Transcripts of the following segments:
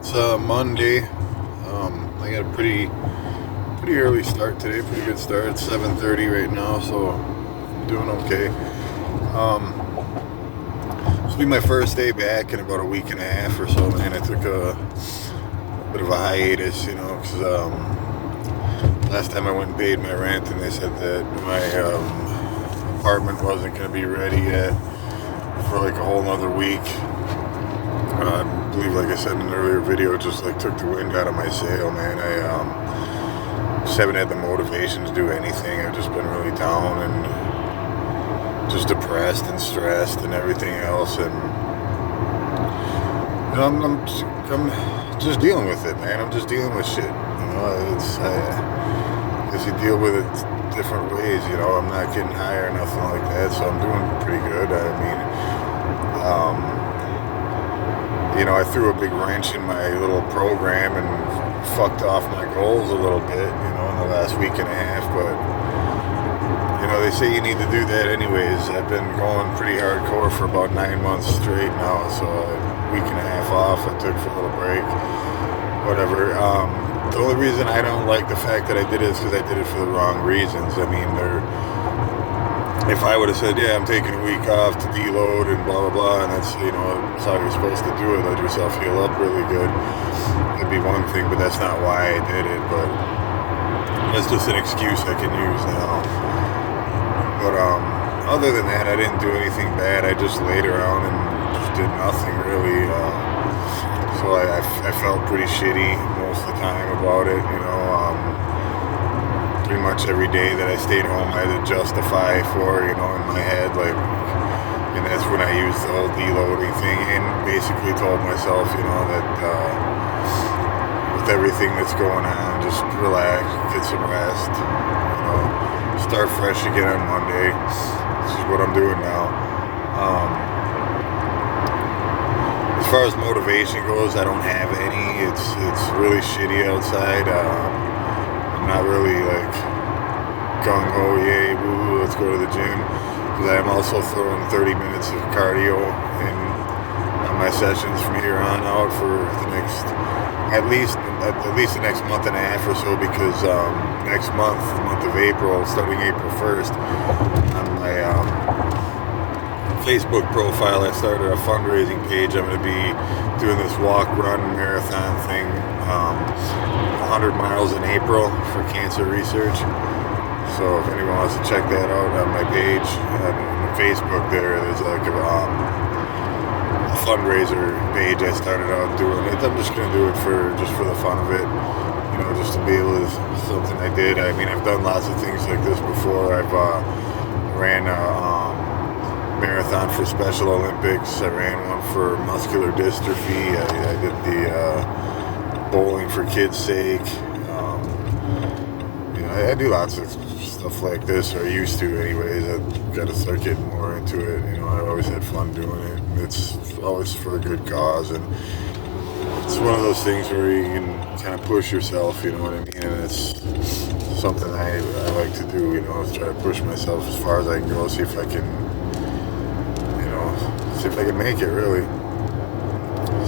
It's Monday. I got a pretty early start today. Pretty good start. It's 7:30 right now, so I'm doing okay. Um, this will be my first day back in about a week and a half or so. Man, I took a bit of a hiatus, because last time I went and paid my rent, and they said that my apartment wasn't going to be ready yet for like a whole nother week. I believe, like I said in an earlier video, just like took the wind out of my sail, man. I just haven't had the motivation to do anything. I've just been really down and just depressed and stressed and everything else. And I'm just dealing with it, man. I'm just dealing with shit. I guess you deal with it different ways. I'm not getting high or nothing like that, so I'm doing pretty good. I threw a big wrench in my little program and fucked off my goals a little bit, in the last week and a half. But, they say you need to do that anyways. I've been going pretty hardcore for about 9 months straight now. So a week and a half off I took for a little break, whatever. The only reason I don't like the fact that I did it is because I did it for the wrong reasons. If I would have said, yeah, I'm taking a week off to deload and blah, blah, blah, and that's how you're supposed to do it, let yourself heal up really good, that'd be one thing, but that's not why I did it. But that's just an excuse I can use now. But other than that, I didn't do anything bad. I just laid around and just did nothing really. So I felt pretty shitty most of the time about it, pretty much every day that I stayed home I had to justify for, in my head, and that's when I used the whole deloading thing and basically told myself, that with everything that's going on, just relax, get some rest, start fresh again on Monday. This is what I'm doing now. As far as motivation goes, I don't have any. It's really shitty outside. I'm not really like gung ho, yay, woo, let's go to the gym. Because I am also throwing 30 minutes of cardio in on my sessions from here on out for the next, at least the next month and a half or so. Because next month, the month of April, starting April 1st, on my Facebook profile, I started a fundraising page. I'm going to be doing this walk, run, marathon thing, 100 miles in April for cancer research. So if anyone wants to check that out on my page, on Facebook there's like a fundraiser page I started out doing it. I'm just going to do it just for the fun of it, just to be able to, something I did. I've done lots of things like this before. I've ran a marathon for Special Olympics. I ran one for muscular dystrophy. I did the bowling for kids' sake. I do lots of stuff like this, or I used to anyways. I've got to start getting more into it. I always had fun doing it. It's always for a good cause, and it's one of those things where you can kind of push yourself, you know what I mean? And it's something I like to do, is try to push myself as far as I can go, see if I can make it, really.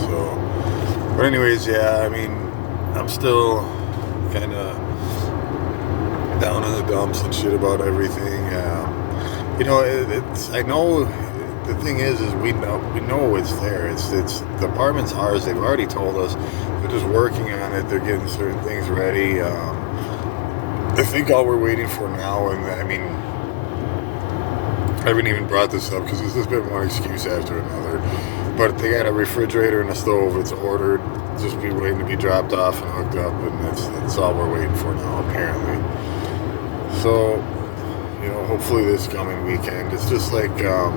So, but anyways, yeah, I'm still kind of down in the dumps and shit about everything. I know the thing is we know it's there. It's the apartment's ours. They've already told us. They're just working on it. They're getting certain things ready. I think all we're waiting for now, and I haven't even brought this up because this has been one excuse after another. But they got a refrigerator and a stove. It's ordered. Just be waiting to be dropped off and hooked up, and that's all we're waiting for now, apparently. So, hopefully this coming weekend. It's just like, I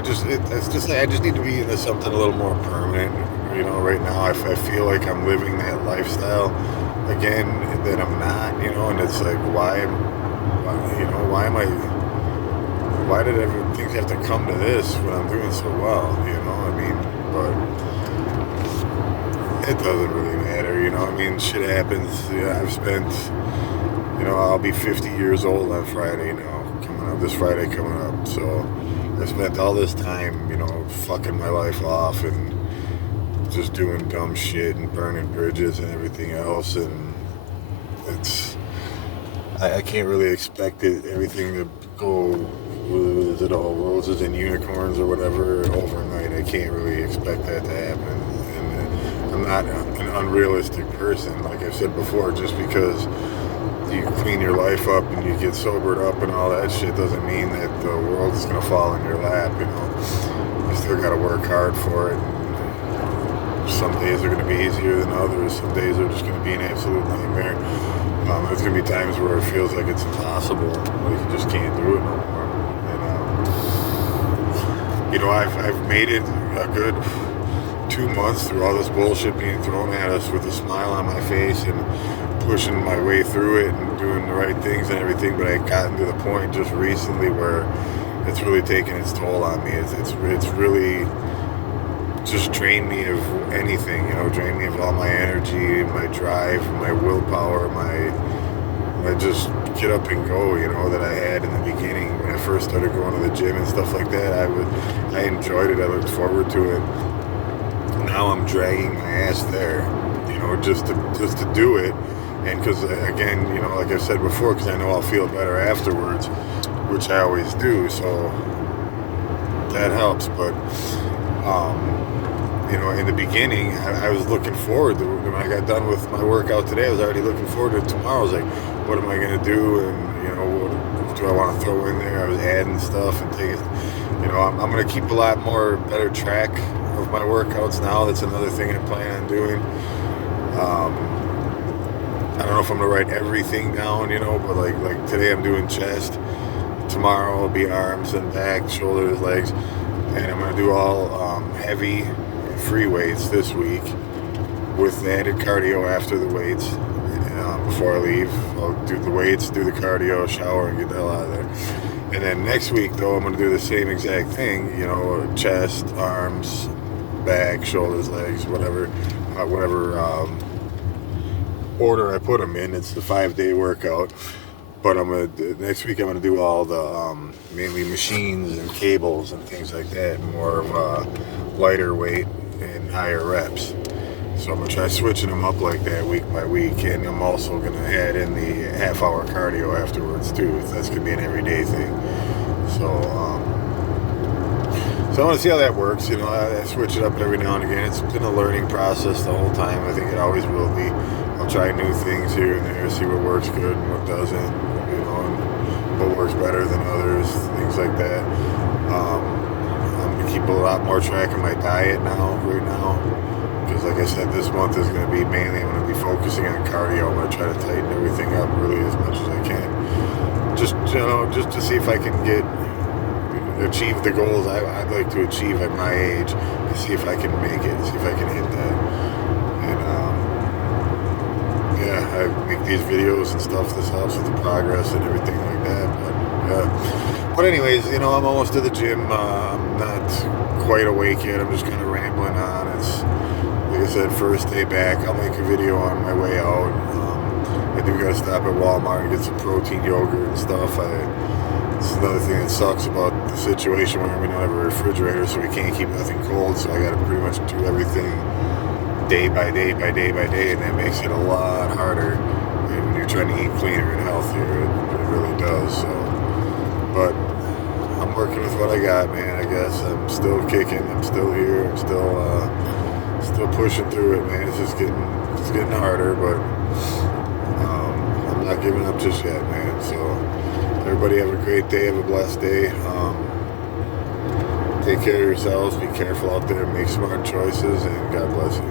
just need to be into something a little more permanent. Right now I feel like I'm living that lifestyle again that I'm not. And it's like, why did things have to come to this when I'm doing so well? But it doesn't really matter. Shit happens. Yeah, I've spent, I'll be 50 years old on Friday now, this Friday coming up. So I spent all this time, fucking my life off and just doing dumb shit and burning bridges and everything else, and it's I can't really expect everything to go with it all roses and unicorns or whatever overnight. I can't really expect that to happen, and I'm not an unrealistic person. Like I said before, just because you clean your life up and you get sobered up and all that shit doesn't mean that the world is gonna fall in your lap. You still gotta work hard for it. Some days are gonna be easier than others. Some days are just gonna be an absolute nightmare. There's gonna be times where it feels like it's impossible, like you just can't do it no more. And I've made it a good 2 months through all this bullshit being thrown at us with a smile on my face and pushing my way through it and doing the right things and everything. But I've gotten to the point just recently where it's really taken its toll on me. It's really just drained me of anything, drained me of all my energy, my drive, my willpower, my just get up and go, that I had in the beginning when I first started going to the gym and stuff like that. I enjoyed it. I looked forward to it. Now I'm dragging my ass there, just to do it. And because, again, like I said before, because I know I'll feel better afterwards, which I always do, so that helps. But in the beginning, I was looking forward to, when I got done with my workout today, I was already looking forward to tomorrow. I was like, what am I going to do? And, what do I want to throw in there? I was adding stuff and taking, I'm going to keep a lot more better track of my workouts now. That's another thing I plan on doing. I don't know if I'm going to write everything down, but like today I'm doing chest. Tomorrow will be arms and back, shoulders, legs. And I'm going to do all heavy free weights this week with added cardio after the weights. Before I leave, I'll do the weights, do the cardio, shower, and get the hell out of there. And then next week, though, I'm going to do the same exact thing, chest, arms, back, shoulders, legs, whatever order I put them in. It's the 5-day workout. But next week I'm gonna do all the mainly machines and cables and things like that, more of a lighter weight and higher reps. So I'm gonna try switching them up like that week by week, and I'm also gonna add in the half-hour cardio afterwards too. That's gonna be an everyday thing. So I want to see how that works. I switch it up every now and again. It's been a learning process the whole time. I think it always will be. I'll try new things here and there, see what works good and what doesn't, and what works better than others, things like that. I'm going to keep a lot more track of my diet right now, because like I said, this month is going to be mainly, I'm going to be focusing on cardio. I'm going to try to tighten everything up really as much as I can. Just to see if I can achieve the goals I'd like to achieve at my age, and see if I can make it, see if I can hit that. And I make these videos and stuff. This helps with the progress and everything like that. But anyways, I'm almost to the gym. I'm not quite awake yet. I'm just kind of rambling on. It's, like I said, first day back. I'll make a video on my way out. I do got to stop at Walmart and get some protein yogurt and stuff. This is another thing that sucks about the situation where we don't have a refrigerator, so we can't keep nothing cold. So I got to pretty much do everything day by day, and that makes it a lot harder when you're trying to eat cleaner and healthier. It really does. So, but I'm working with what I got, man. I guess I'm still kicking. I'm still here. I'm still pushing through it, man. It's getting harder, but I'm not giving up just yet, man. So everybody have a great day. Have a blessed day. Take care of yourselves. Be careful out there. Make smart choices, and God bless you.